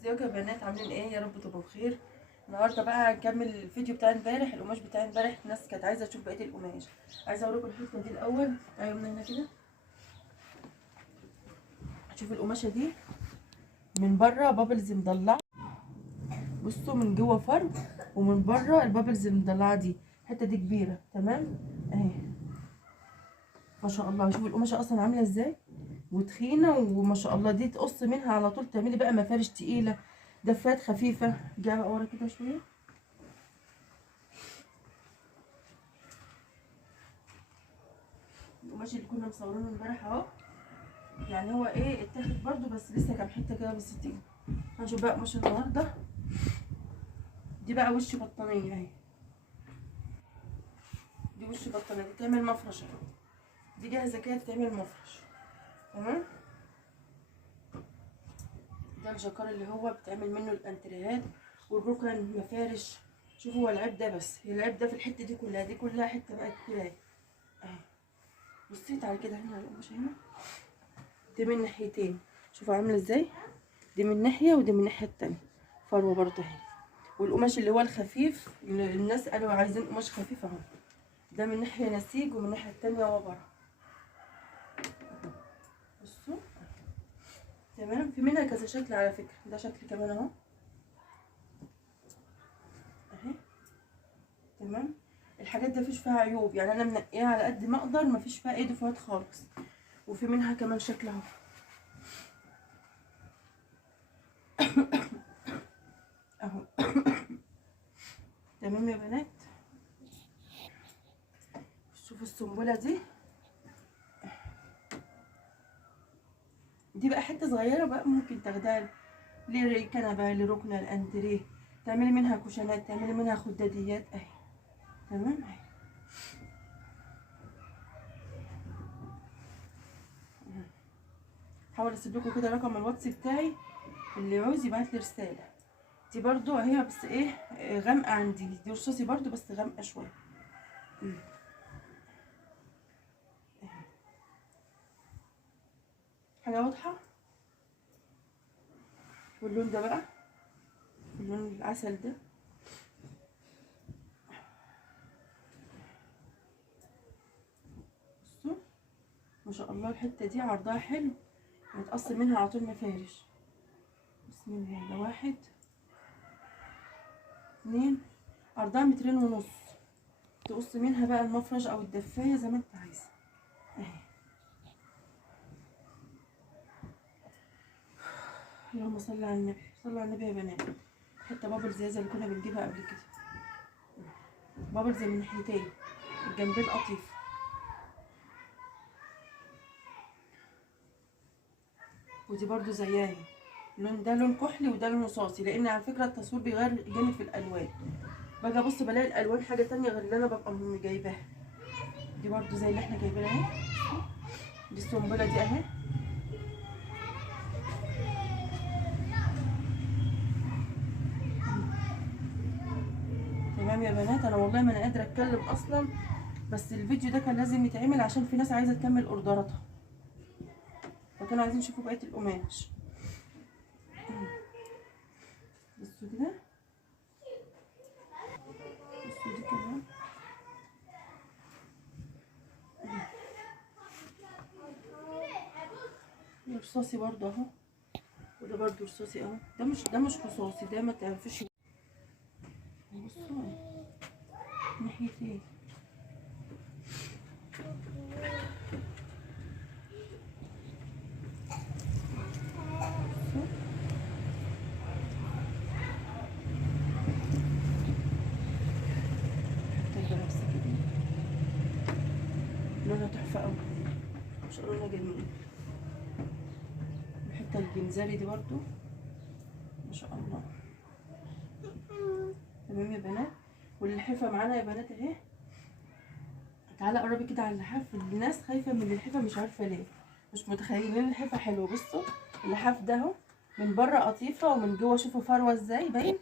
ازيكم يا بنات، عاملين ايه؟ يا رب تبقوا بخير. النهارده بقى هنكمل الفيديو بتاع امبارح، القماش بتاع امبارح. الناس كانت عايزه تشوف بقيه القماش. عايزه اوريكم الحته دي الاول. ايوه من هنا كده. شوفوا القماشه دي من بره بابلز مضلعه، بصوا من جوه فرو، ومن بره البابلز المضلعه دي. الحته دي كبيره تمام اهي، ما شاء الله. شوفوا القماشه اصلا عامله ازاي وتخينه، وما شاء الله. دي تقص منها على طول، تعملي بقى مفارش تقيله، دفات خفيفه. جايه بقى ورا كده شويه. القماش اللي كنا مصورينه امبارح اهو، يعني هو ايه اتاخد برضو، بس لسه كام حته كده بس تيجي. هنشوف بقى قماش النهارده. دي بقى وش بطانيه اهي، دي وش بطانيه، دي تعمل مفرش اهي، دي جاهزه كده تعمل مفرش تمام. ده الجاكار اللي هو بتعمل منه الانتريهات والركن مفارش. شوفوا هو العيب ده، بس هي العيب ده في الحته دي كلها، دي كلها حته بقت كده اهي. بصيت على كده هنا على القماشه هنا، دي من ناحيتين. شوفوا عامله ازاي، دي من ناحيه ودي من الناحيه التانيه، فروه برضه اهي. والقماش اللي هو الخفيف، اللي الناس قالوا عايزين قماش خفيف اهو، ده من ناحيه نسيج ومن الناحيه التانيه وبره. بصوا تمام. في منها كذا شكل على فكره، ده شكل كمان اهو اهي تمام. الحاجات دي مفيش فيها عيوب، يعني انا منقيها على قد ما اقدر، مفيش فيها اي دفوات خالص. وفي منها كمان شكل اهو اهو تمام يا بنات. شوفوا السنبله دي بقى حته صغيره بقى، ممكن تاخدها لكنبه، لركنه، الانتريه، تعملي منها كوشنات، تعملي منها خداديات اهي تمام اهي. هحاول اسيب لكم كده رقم الواتس بتاعي، اللي عاوز يبعت لي رساله. دي برضو اهي، بس ايه غامقه عندي، دي رصاصي برضو بس غامقه شويه. حاجه واضحه. واللون ده بقى اللون العسل ده، بصوا ما شاء الله. الحته دي عرضها حلو، هيتقص منها على طول مفارش. بسم الله. ده 1 2، عرضها 2.5 متر. تقص منها بقى المفرش او الدفايه زي ما انت عايزه اهي. اللهم صل على النبي، صل على النبي يا بنات. حته بابل زي اللي كنا بنجيبها قبل كده، بابل زي من ناحيتين، الجنبين قطيف. ودي برضو زيها، اللون ده لون كحلي وده لون رصاصي، لان على فكره التصوير بيغير جامد في الالوان. باجي ابص بلاقي الالوان حاجه تانية غير اللي انا ببقى جايباها. دي برضو زي اللي احنا جايبينها اهي، دي السنبله دي اهي. تمام يا بنات. انا والله ما انا قادره اتكلم اصلا، بس الفيديو ده كان لازم يتعمل عشان في ناس عايزه تكمل اوردراتها، فكانوا عايزين يشوفوا بقيه القماش. بصوا كده، بصوا دي كمان رصاصي برضو اهو، وده برضو رصاصي اهو. ده مش رصاصي، ده ما تعرفش. بصوا ناحيتين. لونها تحفه قوي، ما شاء الله لونها جميل. الحته الجنزاري دي برضو ما شاء الله. تمام يا بنات. واللحافه معانا يا بنات اهي. تعالى قربي كده على اللحاف. الناس خايفه من اللحافه، مش عارفه ليه، مش متخيلين اللحافه حلوه. بصوا اللحاف ده اهو، من بره قطيفه ومن جوه شوفوا فروه ازاي، باين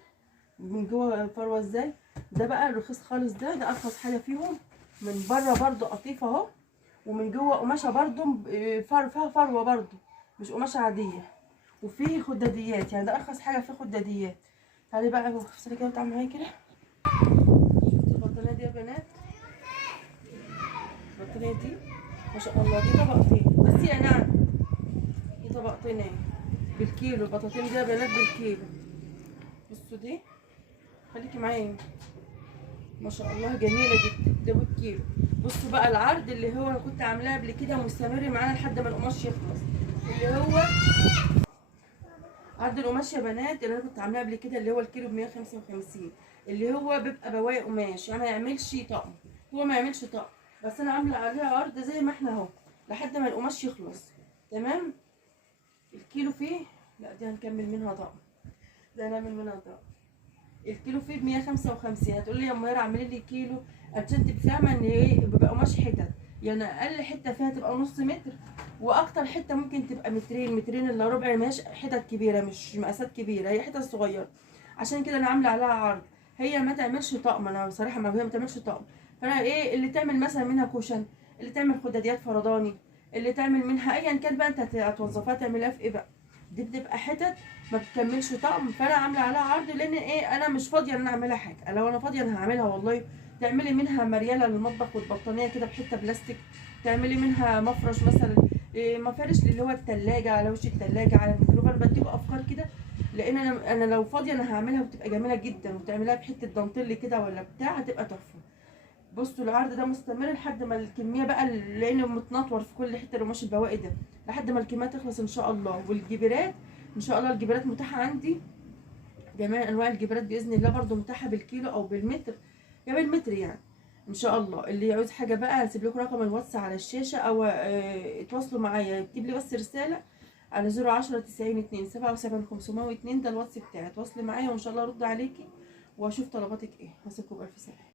من جوه فروه ازاي. ده بقى الرخيص خالص، ده ارخص حاجه فيهم. من بره برضو قطيفه اهو، ومن جوه قماشه برضو فيها فروه برضو، مش قماشه عاديه. وفيه خداديات، يعني ده ارخص حاجه فيه خداديات. تعالي بقى بصي كده وتعالي معايا كده. شفتي البطانيه دي يا بنات؟ البطانيه دي ما شاء الله دي طبقتين بس يا نعم، دي طبقتين اهي بالكيلو. البطاطين دي يا بنات بالكيلو. بصوا دي، خليكي معايا، ما شاء الله جميله جدا. ده بالكيلو. بصوا بقى العرض اللي هو انا كنت عاملاه قبل كده مستمر معانا لحد ما القماش يخلص، اللي هو عرض القماش يا بنات اللي انا كنت عاملاه قبل كده، اللي هو الكيلو ب 155، اللي هو بيبقى بواقي قماش، يعني ما يعملش طقم. هو ما يعملش طقم، بس انا عامله عليه عرض زي ما احنا اهو لحد ما القماش يخلص. تمام. الكيلو فيه، لا دي هنكمل منها طقم، ده هنعمل منها طقم. الكيلو فيه ب 155. هتقولي يا ميرا اعملي لي كيلو، عشان تبقي فاهمه ان ايه بيبقى قماش حتت، يعني اقل حته فيها تبقى نص متر، واكتر حته ممكن تبقى مترين، مترين الا ربع. ماهيش حتت كبيره، مش مقاسات كبيره، هي حتت صغيره. عشان كده انا عامله عليها عرض. هي ما تعملش طقم، انا بصراحه ما هي ما تعملش طقم. فانا ايه اللي تعمل مثلا منها كوشن، اللي تعمل خداديات فرداني، اللي تعمل منها ايا كان بقى انت هتوظفها تعملها في ايه بقى. دي بتبقى حتت ما بتكملش طقم، فانا عامله عليها عرض لان ايه انا مش فاضيه ان انا اعملها حاجه. لو انا فاضيه انا هعملها والله. تعملي منها مرياله للمطبخ والبطانيه كده بحته بلاستيك، تعملي منها مفرش مثلا، إيه مفارش اللي هو التلاجة، على وش التلاجة، على الميكروف. انا بديكوا افكار كده لان انا لو فاضيه انا هعملها وتبقى جميله جدا، وتعملها بحته دانتيل كده ولا بتاع هتبقى تحفه. بصوا العرض ده مستمر لحد ما الكميه بقى، لانه متنطور في كل حته القماش البواقي ده، لحد ما الكميه تخلص ان شاء الله. والجبيرات ان شاء الله الجبيرات متاحه عندي، جميع انواع الجبيرات باذن الله برضو متاحه بالكيلو او بالمتر، يا بالمتر يعني ان شاء الله. اللي يعوز حاجه بقى هسيب لكم رقم الواتس على الشاشه، او اتواصلوا معايا، يكتب لي بس رساله على 010 90 2 77 502. ده الواتس بتاعي، اتواصلي معايا وان شاء الله ارد عليكي واشوف طلباتك ايه. هسيبكم بالف سلامه.